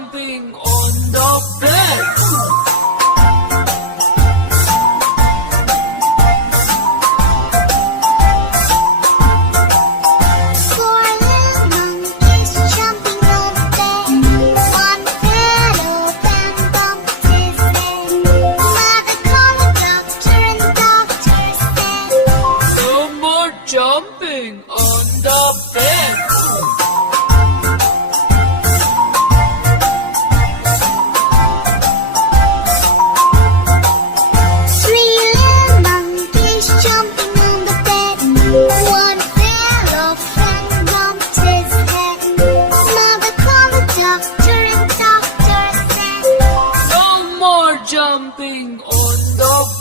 jumping on the bed. Four little monkeys jumping on the bed. One fell off and bumped his head. Mother called the doctor and the doctor said, No more jumping on the bed. three little monkeys jumping on the bed. One fell off and bumped his head. Mother called the doctor and the doctor said, No more jumping on the